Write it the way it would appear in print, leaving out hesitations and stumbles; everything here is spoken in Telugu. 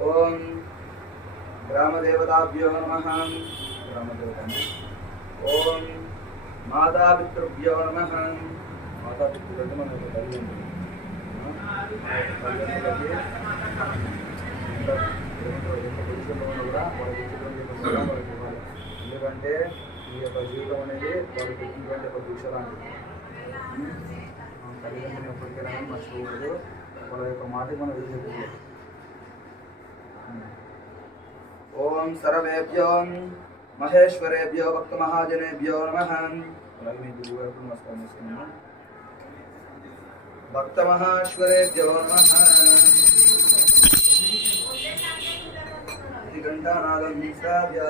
ఓం గ్రామదేవతాభ్యో నమః. గ్రామదేవత. ఓం మాతాపితృభ్యో నమః. మాతాపితృలంటే మన యొక్క తల్లిదండ్రులు. తల్లిదండ్రులకి ఎంత పొజిషన్లో ఉన్నా కూడా వాళ్ళకి ఇచ్చినటువంటి వాళ్ళకి ఇవ్వాలి. ఎందుకంటే ఈ యొక్క జీవితం అనేది వాళ్ళకి పెట్టినటువంటి ఒక దీక్ష లాంటిది. తల్లిదండ్రులు ఎప్పటికైనా మర్చిపోకూడదు. వాళ్ళ యొక్క మాటకి మనం వేసేది. ఓం సర్వేభ్యో మహేశ్వరేభ్యో భక్త మహాజనేభ్యో నమః. అలాగే మీ గురువు గారికి నమస్కారం చేస్తున్నాను. భక్త మహేశ్వరేభ్యో నమః. ఇది ఘంటానాదం శ్రావ్య